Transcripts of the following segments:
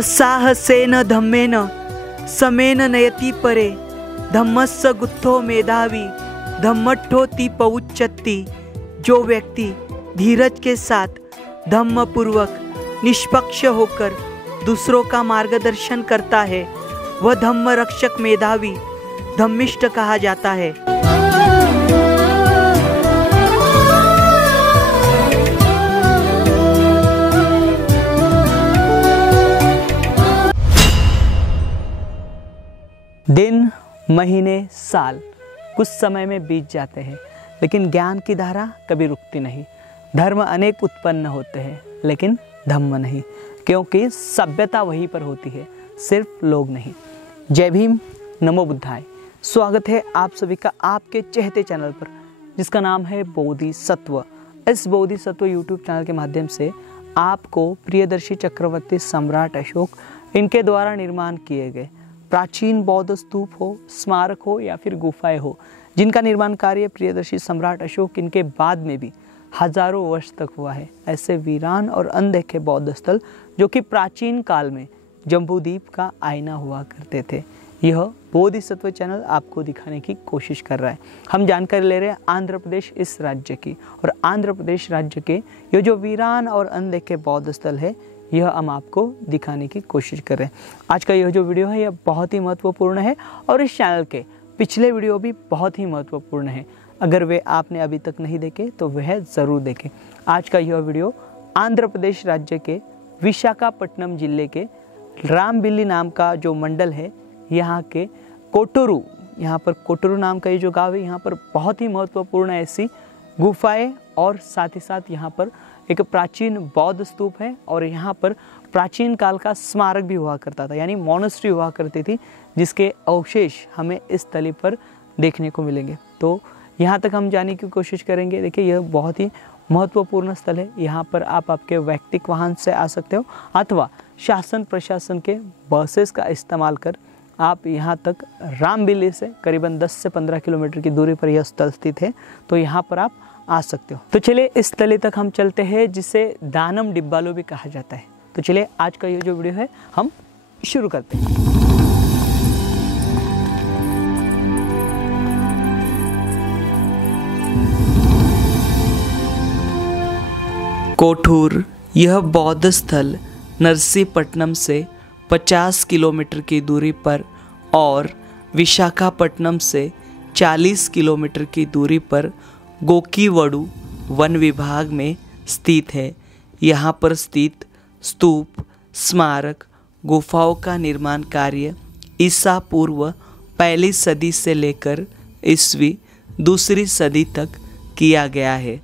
असाहसेन धम्मेन समेन नयति परे धम्मस्य गुत्थो मेधावी धम्मट्ठोति पउच्चति। जो व्यक्ति धीरज के साथ धम्म पूर्वक निष्पक्ष होकर दूसरों का मार्गदर्शन करता है वह धम्म रक्षक मेधावी धम्मिष्ठ कहा जाता है। दिन, महीने, साल कुछ समय में बीत जाते हैं, लेकिन ज्ञान की धारा कभी रुकती नहीं। धर्म अनेक उत्पन्न होते हैं, लेकिन धम्म नहीं, क्योंकि सभ्यता वहीं पर होती है, सिर्फ लोग नहीं। जय भीम, नमो बुद्धाय। स्वागत है आप सभी का आपके चहेते चैनल पर, जिसका नाम है बोधिसत्व। इस बोधिसत्व यूट्यूब चैनल के माध्यम से आपको प्रियदर्शी चक्रवर्ती सम्राट अशोक इनके द्वारा निर्माण किए गए प्राचीन बौद्ध स्तूप हो, स्मारक हो या फिर गुफाएं हो, जिनका निर्माण कार्य प्रियदर्शी सम्राट अशोक इनके बाद में भी हजारों वर्ष तक हुआ है, ऐसे वीरान और अनदेखे बौद्ध स्थल जो कि प्राचीन काल में जम्बूद्वीप का आईना हुआ करते थे, यह बोधिसत्व चैनल आपको दिखाने की कोशिश कर रहा है। हम जानकारी ले रहे हैं आंध्र प्रदेश इस राज्य की, और आंध्र प्रदेश राज्य के ये जो वीरान और अनदेखे बौद्ध स्थल है, यह हम आपको दिखाने की कोशिश कर रहे हैं। आज का यह जो वीडियो है यह बहुत ही महत्वपूर्ण है, और इस चैनल के पिछले वीडियो भी बहुत ही महत्वपूर्ण है। अगर वे आपने अभी तक नहीं देखे तो वह ज़रूर देखें। आज का यह वीडियो आंध्र प्रदेश राज्य के विशाखापट्टनम जिले के रामबिल्ली नाम का जो मंडल है, यहाँ के कोटुरु, यहाँ पर कोटुरु नाम का ये जो गाँव है, यहाँ पर बहुत ही महत्वपूर्ण ऐसी गुफाएं और साथ ही साथ यहाँ पर एक प्राचीन बौद्ध स्तूप है, और यहाँ पर प्राचीन काल का स्मारक भी हुआ करता था, यानी मोनेस्ट्री हुआ करती थी, जिसके अवशेष हमें इस स्थली पर देखने को मिलेंगे। तो यहाँ तक हम जाने की कोशिश करेंगे। देखिए, यह बहुत ही महत्वपूर्ण स्थल है। यहाँ पर आप आपके व्यक्तिगत वाहन से आ सकते हो, अथवा शासन प्रशासन के बसेस का इस्तेमाल कर आप यहाँ तक रामबिल्ली से करीबन 10 से 15 किलोमीटर की दूरी पर यह स्थल स्थित है, तो यहाँ पर आप आ सकते हो। तो चलिए इस स्थली तक हम चलते हैं, जिसे दानम डिब्बालो भी कहा जाता है। तो चलिए आज का ये जो वीडियो है हम शुरू करते हैं। कोठूर यह बौद्ध स्थल नरसीपट्टनम से 50 किलोमीटर की दूरी पर और विशाखापट्टनम से 40 किलोमीटर की दूरी पर गोकीवडु वन विभाग में स्थित है। यहाँ पर स्थित स्तूप, स्मारक, गुफाओं का निर्माण कार्य ईसा पूर्व 1ली सदी से लेकर ईस्वी 2री सदी तक किया गया है।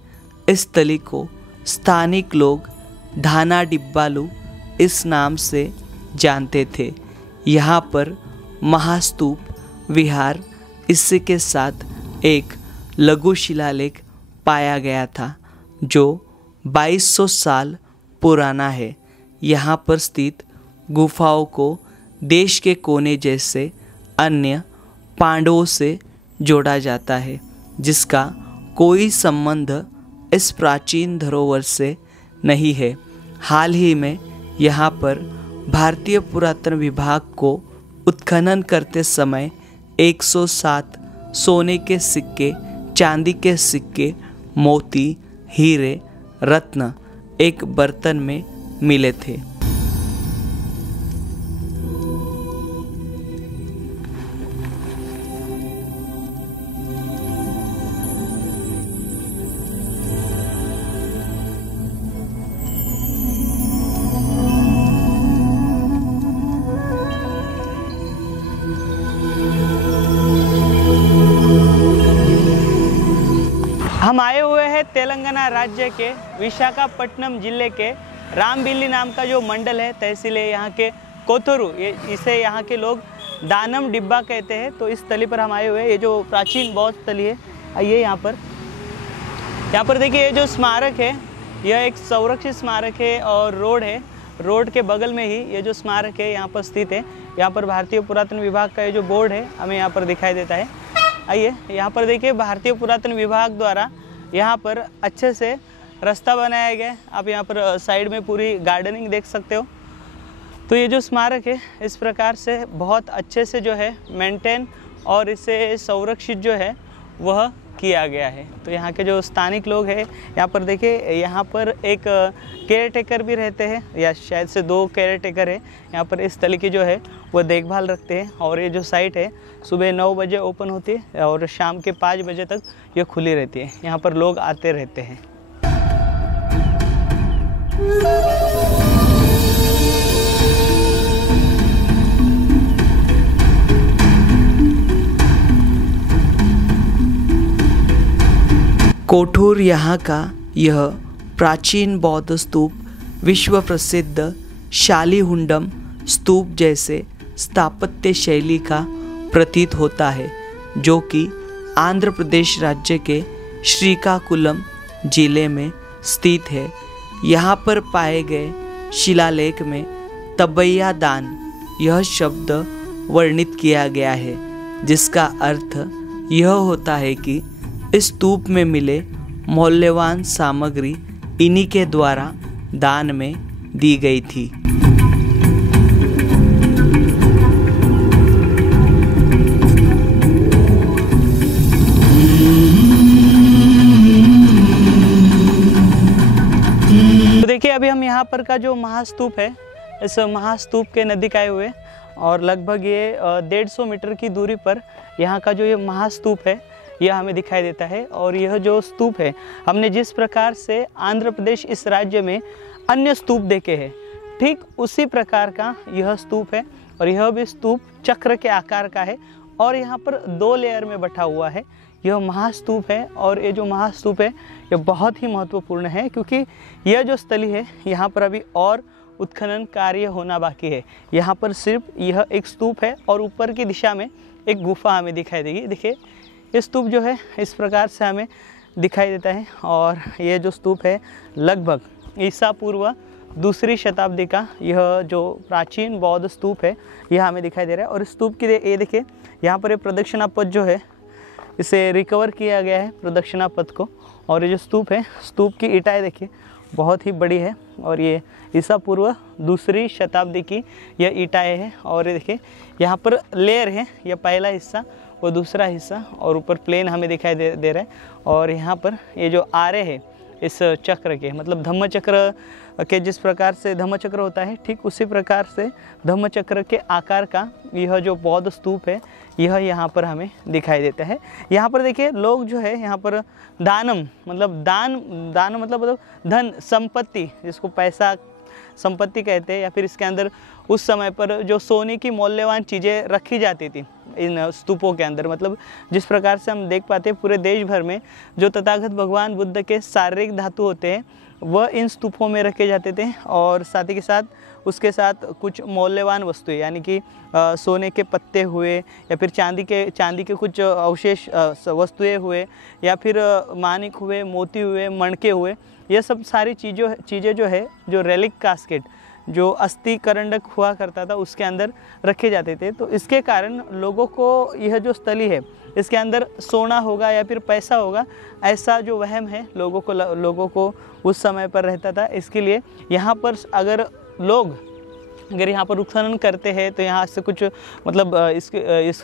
इस स्थली को स्थानिक लोग धाना डिब्बालू इस नाम से जानते थे। यहाँ पर महास्तूप, विहार, इसी के साथ एक लघु शिलालेख पाया गया था जो 2200 साल पुराना है। यहाँ पर स्थित गुफाओं को देश के कोने जैसे अन्य पांडवों से जोड़ा जाता है, जिसका कोई संबंध इस प्राचीन धरोहर से नहीं है। हाल ही में यहाँ पर भारतीय पुरातन विभाग को उत्खनन करते समय 107 सोने के सिक्के, चांदी के सिक्के, मोती, हीरे, रत्न एक बर्तन में मिले थे। हम आए हुए हैं तेलंगाना राज्य के विशाखापट्टनम जिले के रामबिल्ली नाम का जो मंडल है, तहसील है यहाँ के कोथुरु, इसे यहाँ के लोग दानम डिब्बा कहते हैं। तो इस स्थली पर हम आए हुए हैं। ये जो प्राचीन बौद्ध स्थली है, आइए यहाँ पर देखिए, ये जो स्मारक है यह एक संरक्षित स्मारक है, और रोड के बगल में ही ये जो स्मारक है यहाँ पर स्थित है। यहाँ पर भारतीय पुरातन विभाग का ये जो बोर्ड है हमें यहाँ पर दिखाई देता है। आइए यहाँ पर देखिए, भारतीय पुरातन विभाग द्वारा यहाँ पर अच्छे से रास्ता बनाया गया है। आप यहाँ पर साइड में पूरी गार्डनिंग देख सकते हो। तो ये जो स्मारक है इस प्रकार से बहुत अच्छे से जो है मेंटेन और इसे संरक्षित जो है वह किया गया है। तो यहाँ के जो स्थानिक लोग हैं, यहाँ पर देखिए, यहाँ पर एक केयर टेकर भी रहते हैं, या शायद से 2 केयर टेकर है यहाँ पर इस स्थल की जो है वो देखभाल रखते हैं। और ये जो साइट है सुबह 9 बजे ओपन होती है और शाम के 5 बजे तक ये खुली रहती है। यहाँ पर लोग आते रहते हैं। कोठूर यहाँ का यह प्राचीन बौद्ध स्तूप विश्व प्रसिद्ध शालिहुंडम स्तूप जैसे स्थापत्य शैली का प्रतीत होता है, जो कि आंध्र प्रदेश राज्य के श्रीकाकुलम जिले में स्थित है। यहाँ पर पाए गए शिलालेख में तबैया दान यह शब्द वर्णित किया गया है, जिसका अर्थ यह होता है कि इस स्तूप में मिले मूल्यवान सामग्री इन्हीं के द्वारा दान में दी गई थी। तो देखिए, अभी हम यहाँ पर का जो महास्तूप है, इस महास्तूप के नज़दीक आए हुए और लगभग ये 150 मीटर की दूरी पर यहाँ का जो ये महास्तूप है यह हमें दिखाई देता है। और यह जो स्तूप है, हमने जिस प्रकार से आंध्र प्रदेश इस राज्य में अन्य स्तूप देखे हैं, ठीक उसी प्रकार का यह स्तूप है। और यह भी स्तूप चक्र के आकार का है और यहाँ पर 2 लेयर में बटा हुआ है। यह महास्तूप है और ये जो महास्तूप है यह बहुत ही महत्वपूर्ण है, क्योंकि यह जो स्थली है यहाँ पर अभी और उत्खनन कार्य होना बाकी है। यहाँ पर सिर्फ यह एक स्तूप है और ऊपर की दिशा में एक गुफा हमें दिखाई देगी। देखिए, ये स्तूप जो है इस प्रकार से हमें दिखाई देता है और ये जो स्तूप है लगभग ईसा पूर्व 2री शताब्दी का यह जो प्राचीन बौद्ध स्तूप है यह हमें दिखाई दे रहा है। और स्तूप की ये देखिए, यहाँ पर ये प्रदक्षिणा पथ जो है इसे रिकवर किया गया है, प्रदक्षिणा पथ को। और ये जो स्तूप है, स्तूप की ईंटें देखिए बहुत ही बड़ी है और ये ईसा पूर्व 2री शताब्दी की यह ईंटें हैं। और ये देखिए, यहाँ पर लेयर है, यह पहला हिस्सा, वो दूसरा हिस्सा, और ऊपर प्लेन हमें दिखाई दे रहा है। और यहाँ पर ये जो आरे है इस चक्र के, मतलब धम्म चक्र के जिस प्रकार से धम्म चक्र होता है, ठीक उसी प्रकार से धम्म चक्र के आकार का यह जो बौद्ध स्तूप है यह यहाँ पर हमें दिखाई देता है। यहाँ पर देखिए, लोग जो है यहाँ पर दानम मतलब दान मतलब धन संपत्ति, जिसको पैसा संपत्ति कहते हैं, या फिर इसके अंदर उस समय पर जो सोने की मूल्यवान चीज़ें रखी जाती थी इन स्तूपों के अंदर, मतलब जिस प्रकार से हम देख पाते हैं पूरे देश भर में जो तथागत भगवान बुद्ध के शारीरिक धातु होते हैं वह इन स्तूपों में रखे जाते थे। और साथ ही के साथ उसके साथ कुछ मूल्यवान वस्तुएं, यानी कि सोने के पत्ते हुए, या फिर चांदी के कुछ अवशेष वस्तुएं हुए, या फिर मानिक हुए, मोती हुए, मणके हुए, यह सब सारी चीज़ें जो है, जो रेलिक कास्केट, जो अस्थि करंडक हुआ करता था उसके अंदर रखे जाते थे। तो इसके कारण लोगों को यह जो स्थली है इसके अंदर सोना होगा या फिर पैसा होगा, ऐसा जो वहम है लोगों को उस समय पर रहता था। इसके लिए यहाँ पर अगर यहाँ पर उत्खनन करते हैं तो यहाँ से कुछ मतलब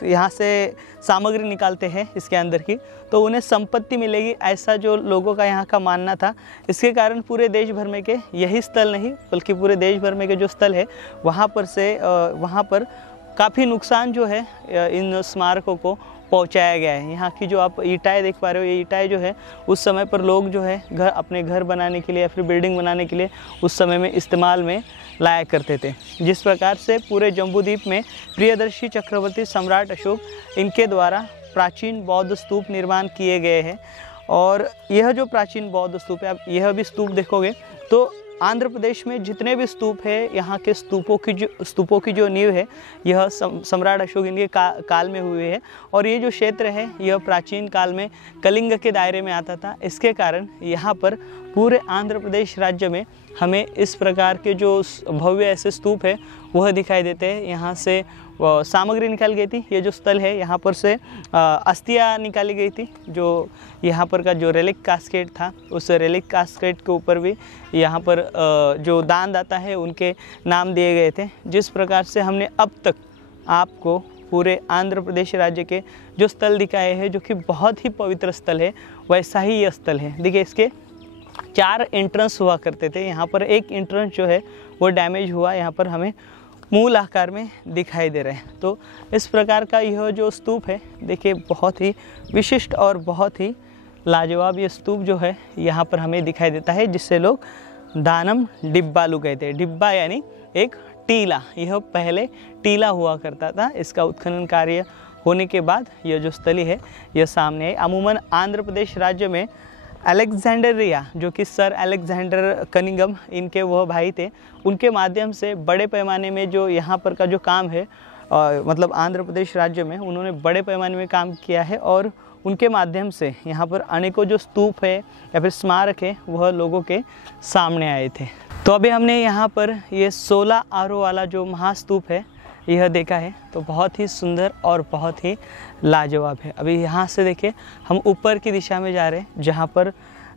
यहाँ से सामग्री निकालते हैं इसके अंदर की, तो उन्हें संपत्ति मिलेगी, ऐसा जो लोगों का यहाँ का मानना था। इसके कारण पूरे देश भर में के यही स्थल नहीं बल्कि पूरे देश भर में के जो स्थल है वहाँ पर काफ़ी नुकसान जो है इन स्मारकों को पहुँचाया गया है। यहाँ की जो आप ईंटें देख पा रहे हो, ये ईंटें जो है उस समय पर लोग जो है अपने घर बनाने के लिए या फिर बिल्डिंग बनाने के लिए उस समय में इस्तेमाल में लाया करते थे। जिस प्रकार से पूरे जम्बूद्वीप में प्रियदर्शी चक्रवर्ती सम्राट अशोक इनके द्वारा प्राचीन बौद्ध स्तूप निर्माण किए गए हैं। और यह जो प्राचीन बौद्ध स्तूप है, आप यह भी स्तूप देखोगे तो आंध्र प्रदेश में जितने भी स्तूप है, यहाँ के स्तूपों की जो नींव है यह सम्राट अशोक इनके काल में हुए है। और ये जो क्षेत्र है यह प्राचीन काल में कलिंग के दायरे में आता था। इसके कारण यहाँ पर पूरे आंध्र प्रदेश राज्य में हमें इस प्रकार के जो भव्य ऐसे स्तूप है वह दिखाई देते हैं। यहाँ से सामग्री निकाली गई थी। ये जो स्थल है यहाँ पर से अस्थियाँ निकाली गई थी। जो यहाँ पर का जो रेलिक कास्केट था, उस रेलिक कास्केट के ऊपर भी यहाँ पर जो दानदाता है उनके नाम दिए गए थे। जिस प्रकार से हमने अब तक आपको पूरे आंध्र प्रदेश राज्य के जो स्थल दिखाए हैं, जो कि बहुत ही पवित्र स्थल है, वैसा ही यह स्थल है। देखिए, इसके 4 एंट्रेंस हुआ करते थे। यहाँ पर एक एंट्रेंस जो है वो डैमेज हुआ, यहाँ पर हमें मूल आकार में दिखाई दे रहे हैं। तो इस प्रकार का यह जो स्तूप है, देखिए बहुत ही विशिष्ट और बहुत ही लाजवाब ये स्तूप जो है यहाँ पर हमें दिखाई देता है, जिससे लोग दानम डिब्बालू कहते हैं। डिब्बा यानी एक टीला, यह पहले टीला हुआ करता था। इसका उत्खनन कार्य होने के बाद यह जो स्थली है यह सामने आई। अमूमन आंध्र प्रदेश राज्य में अलेक्जेंडरिया, जो कि सर अलेक्जेंडर कनिंगम इनके वह भाई थे, उनके माध्यम से बड़े पैमाने में जो यहाँ पर का जो काम है, मतलब आंध्र प्रदेश राज्य में उन्होंने बड़े पैमाने में काम किया है। और उनके माध्यम से यहाँ पर अनेकों जो स्तूप है या फिर स्मारक है वह लोगों के सामने आए थे। तो अभी हमने यहाँ पर ये 16 आरो वाला जो महास्तूप है यह देखा है, तो बहुत ही सुंदर और बहुत ही लाजवाब है। अभी यहाँ से देखिए हम ऊपर की दिशा में जा रहे हैं, जहाँ पर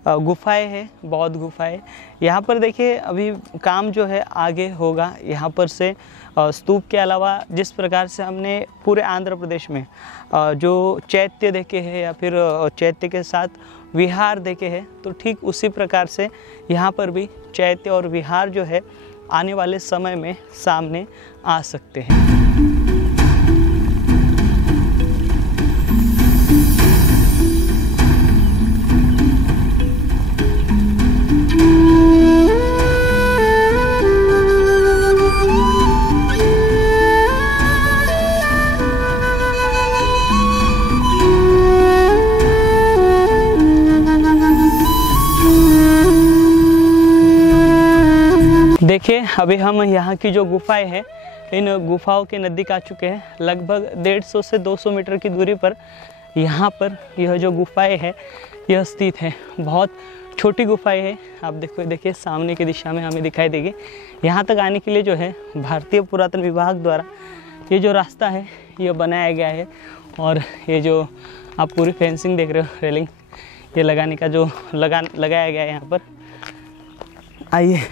गुफाएं हैं, बौद्ध गुफाएं। यहाँ पर देखिए अभी काम जो है आगे होगा। यहाँ पर से स्तूप के अलावा जिस प्रकार से हमने पूरे आंध्र प्रदेश में जो चैत्य देखे हैं या फिर चैत्य के साथ विहार देखे हैं, तो ठीक उसी प्रकार से यहाँ पर भी चैत्य और विहार जो है आने वाले समय में सामने आ सकते हैं। देखिए, अभी हम यहाँ की जो गुफाएं हैं, इन गुफाओं के नज़दीक आ चुके हैं। लगभग 150 से 200 मीटर की दूरी पर यहाँ पर यह जो गुफाएं है यह स्थित है। बहुत छोटी गुफाएं है। आप देखिए सामने की दिशा में हमें दिखाई देगी। यहाँ तक आने के लिए जो है भारतीय पुरातन विभाग द्वारा ये जो रास्ता है यह बनाया गया है। और ये जो आप पूरी फेंसिंग देख रहे हो, रेलिंग ये लगाने का जो लगाया गया है यहाँ पर। आइए,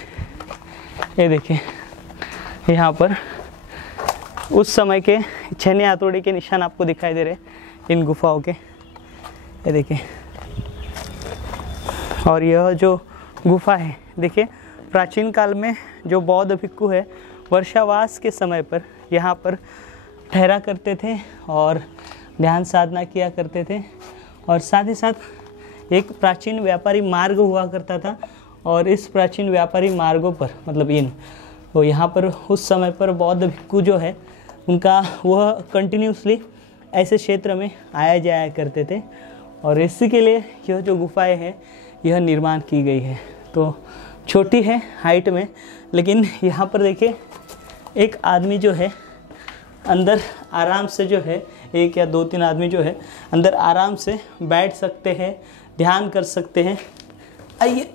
ये देखिए यहाँ पर उस समय के छेने हथौड़े के निशान आपको दिखाई दे रहे हैं इन गुफाओं के। ये देखिए, और यह जो गुफा है, देखिए प्राचीन काल में जो बौद्ध भिक्खु है वर्षावास के समय पर यहाँ पर ठहरा करते थे और ध्यान साधना किया करते थे। और साथ ही साथ एक प्राचीन व्यापारी मार्ग हुआ करता था। और इस प्राचीन व्यापारी मार्गों पर, मतलब तो यहाँ पर उस समय पर बौद्ध भिक्खु जो है उनका वह कंटिन्यूसली ऐसे क्षेत्र में आया जाया करते थे। और इसी के लिए यह जो गुफाएं हैं यह निर्माण की गई है। तो छोटी है हाइट में, लेकिन यहाँ पर देखिए एक आदमी जो है अंदर आराम से जो है, 1 या 2-3 आदमी जो है अंदर आराम से बैठ सकते हैं, ध्यान कर सकते हैं। आइए,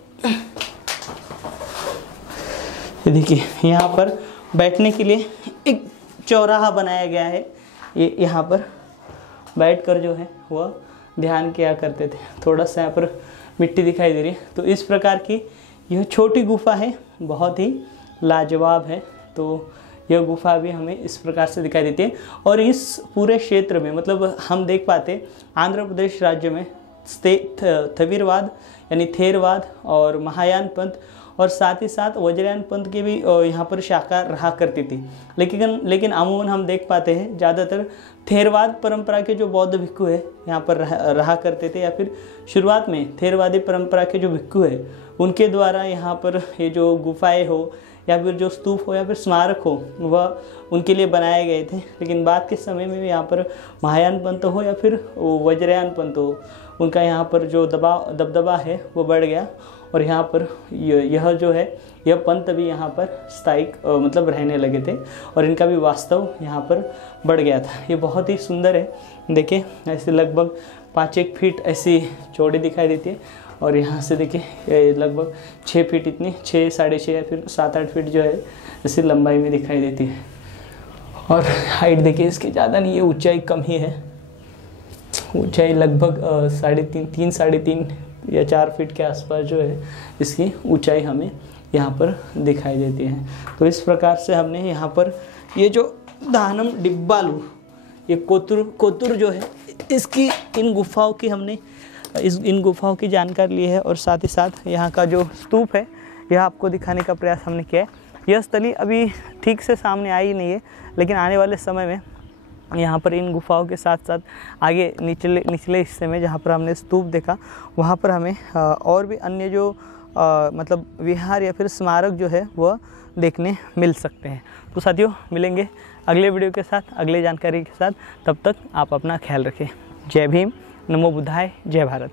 ये देखिए यहाँ पर बैठने के लिए एक चौराहा बनाया गया है। ये यहाँ पर बैठकर जो है वह ध्यान किया करते थे। थोड़ा सा यहाँ पर मिट्टी दिखाई दे रही है। तो इस प्रकार की यह छोटी गुफा है, बहुत ही लाजवाब है। तो यह गुफा भी हमें इस प्रकार से दिखाई देती है। और इस पूरे क्षेत्र में, मतलब हम देख पाते आंध्र प्रदेश राज्य में थविरवाद यानी थेरवाद और महायान पंथ और साथ ही साथ वज्रयान पंथ की भी यहाँ पर शाखा रहा करती थी। लेकिन अमूमन हम देख पाते हैं ज़्यादातर थेरवाद परंपरा के जो बौद्ध भिक्खु है यहाँ पर रहा करते थे, या फिर शुरुआत में थेरवादी परंपरा के जो भिक्खु है उनके द्वारा यहाँ पर ये जो गुफाएं हो या फिर जो स्तूप हो या फिर स्मारक हो वह उनके लिए बनाए गए थे। लेकिन बाद के समय में यहाँ पर महायान पंथ हो या फिर वज्रयान पंथ हो, उनका यहाँ पर जो दबदबा है वो बढ़ गया। और यहाँ पर यह जो है यह पंथ भी यहाँ पर स्थायी मतलब रहने लगे थे और इनका भी वास्तव यहाँ पर बढ़ गया था। ये बहुत ही सुंदर है। देखिए ऐसे लगभग 5-1 फीट ऐसी चौड़ी दिखाई देती है। और यहाँ से देखिए लगभग 6 फीट इतनी 6, 6.5 या फिर 7-8 फीट जो है ऐसी लंबाई में दिखाई देती है। और हाइट देखिए इसकी ज़्यादा नहीं है, ऊंचाई कम ही है। ऊंचाई लगभग 3.5 या 4 फीट के आसपास जो है इसकी ऊंचाई हमें यहाँ पर दिखाई देती है। तो इस प्रकार से हमने यहाँ पर ये जो दानम डिब्बालू, ये कोतुर जो है, इसकी इन गुफाओं की हमने इन गुफाओं की जानकारी ली है और साथ ही साथ यहाँ का जो स्तूप है यह आपको दिखाने का प्रयास हमने किया है। यह स्थली अभी ठीक से सामने आई नहीं है, लेकिन आने वाले समय में यहाँ पर इन गुफाओं के साथ साथ आगे निचले हिस्से में जहाँ पर हमने स्तूप देखा, वहाँ पर हमें और भी अन्य जो मतलब विहार या फिर स्मारक जो है वह देखने मिल सकते हैं। तो साथियों, मिलेंगे अगले वीडियो के साथ, अगले जानकारी के साथ। तब तक आप अपना ख्याल रखें। जय भीम, नमो बुद्धाय, जय भारत।